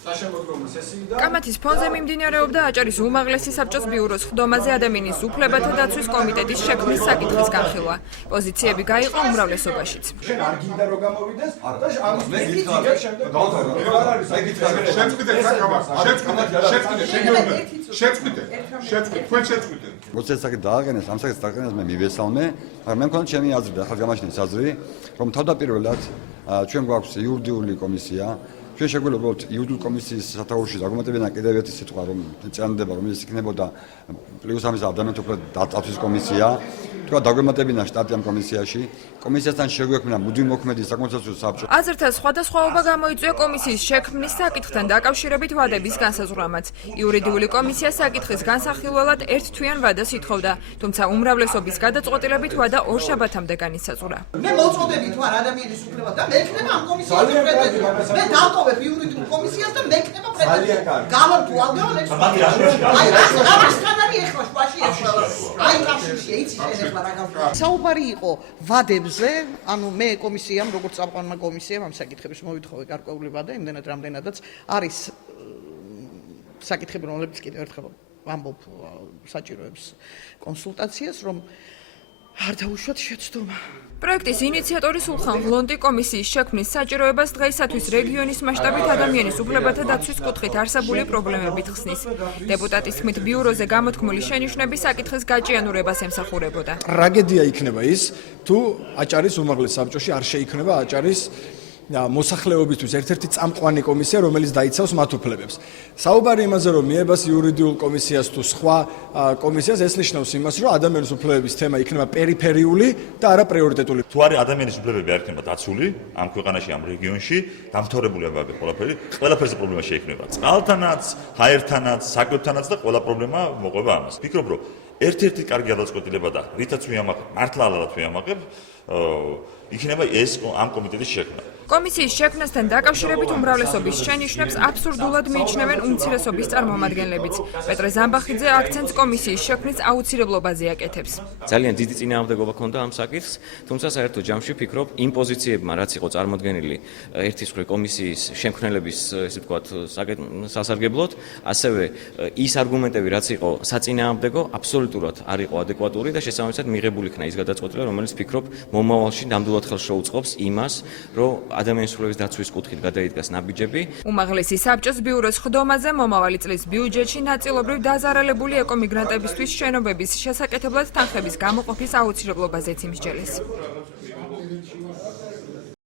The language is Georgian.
კამათის ფონზე მიმდინარეობდა აჭარის უმაღლესი საბჭოს ბიუროს ხდომაზე ადამიანის უფლებათა დაცვის კომიტეტის შექმნის საკითხის განხილვა. პოზიციები გაიყო უმრავლესობაშიც. მოსესაკი დააღენეს, ამ საკითხს დააღენეს მე მივესალმე, მაგრამ მე მქონდა ჩემი აზრი და ახალგამაშენის აზრი, რომ თავდაპირველად ჩვენ გვაქვს იურიდიული კომისია, ჩვენ შეგვიძლია უბრალოდ იურიდიული კომისიის სათაურში დაგუმატებინა კიდევ ერთი სიტყვა, რომ წინდება, რომელიც იქნებოდა პლუს ამის ადამიანთა უფლებათა დაცვის კომისია, თქვა დაგუმატებინა შტატი ამ კომისიაში, კომისიასთან შეგვექმნა მუდმივი მოქმედი საკონსულტაციო საბჭო. აზრთა სხვადასხვაობა გამოიწვია კომისიის შექმნის საკითხთან დაკავშირებით ვადების განსაზღვრამაც. იურიდიული კომისია საკითხის განსახილველად ერთ თვიან ვადას ითხოვდა, თუმცა უმრავლესობის გადაწყვეტილებით ვადა ორ შაბათამდე განისაზღვრა. მე მოწოდებით ვარ ადამიანის უფლებად და მე ექნება ამ კომისიის პრეზიდენტი. მე დავტოვებ იურიდიულ კომისიას და მე ექნება პრეზიდენტი. გავარდო ალგეონებს. აი ამასთან არის ეხლა შვაში ეხლა. აი კავშირში იცი შეიძლება რა გავხსნა. საუბარი იყო ვადებზე, ანუ მე კომისიამ, როგორც წამყვანმა კომისიამ ამ საკითხებს მოვითხოვე გარკვეული ვადა, იმდენად რამდენადაც არის საკითხები, რომლებიც კიდევ ერთხელ ვამბობ საჭიროებს კონსულტაციას, რომ არ დაუშვათ შეცდომა. პროექტის ინიციატორი სულხან ღლონტი კომისიის შექმნის საჭიროებას დღეისათვის რეგიონის მასშტაბით ადამიანის უფლებათა დაცვის კუთხით არსებული პრობლემებით ხსნის. დეპუტატის თქმით, ბიუროზე გამოთქმული შენიშვნები საკითხის გაჭიანურებას ემსახურებოდა. ტრაგედია იქნება ის, თუ აჭარის უმაღლეს საბჭოში არ შეიქმნება აჭარის მოსახლეობისთვის ერთ-ერთი წამყვანი კომისია, რომელიც დაიცავს მათ უფლებებს. საუბარი იმაზე, რომ მიებას იურიდიულ კომისიას თუ სხვა კომისიას, ეს ნიშნავს იმას, რომ ადამიანის უფლებების თემა იქნება პერიფერიული და არა პრიორიტეტული. თუ არის ადამიანის უფლებები არ იქნება დაცული ამ ქვეყანაში, ამ რეგიონში, დამთავრებული ამბავი ყველაფერზე პრობლემა შეიქმნება. წყალთანაც, ჰაერთანაც, საკვებთანაც და ყველა პრობლემა მოყვება ამას. ვფიქრობ, რომ ერთ-ერთი კარგი გადაწყვეტილება და რითაც ვიამაყებ, მართლა ალბათ ვიამაყებ, იქნება ეს ამ კომიტეტის შექმნა. კომისიის შექმნასთან დაკავშირებით უმრავლესობის შენიშვნებს აბსურდულად მიიჩნევენ უმცირესობის წარმომადგენლებიც. პეტრე ზამბახიძე აქცენტს კომისიის შექმნის აუცილებლობაზე აკეთებს. ძალიან დიდი წინააღმდეგობა ჰქონდა ამ საკითხს, თუმცა საერთო ჯამში ვფიქრობ, იმ პოზიციებმა, რაც იყო წარმოდგენილი ერთის მხრივ კომისიის შემქმნელების, ესე ვთქვათ, სასარგებლოდ, ასევე ის არგუმენტები, რაც იყო საწინააღმდეგო, აბსოლუტურად არ იყო ადეკვატური და შესაბამისად მიღებული იქნა ის გადაწყვეტილება, რომელიც ვფიქრობ, მომავალში ნამდვილად ხელს შეუწყობს იმას, რომ ადამიანის უფლებების დაცვის კუთხით გადაიდგას ნაბიჯები. უმაღლესი საბჭოს ბიუროს ხდომაზე მომავალი წლის ბიუჯეტში ნაწილობრივ დაზარალებული ეკომიგრანტებისთვის შენობების შესაკეთებლად თანხების გამოყოფის აუცილებლობაზეც იმსჯელეს.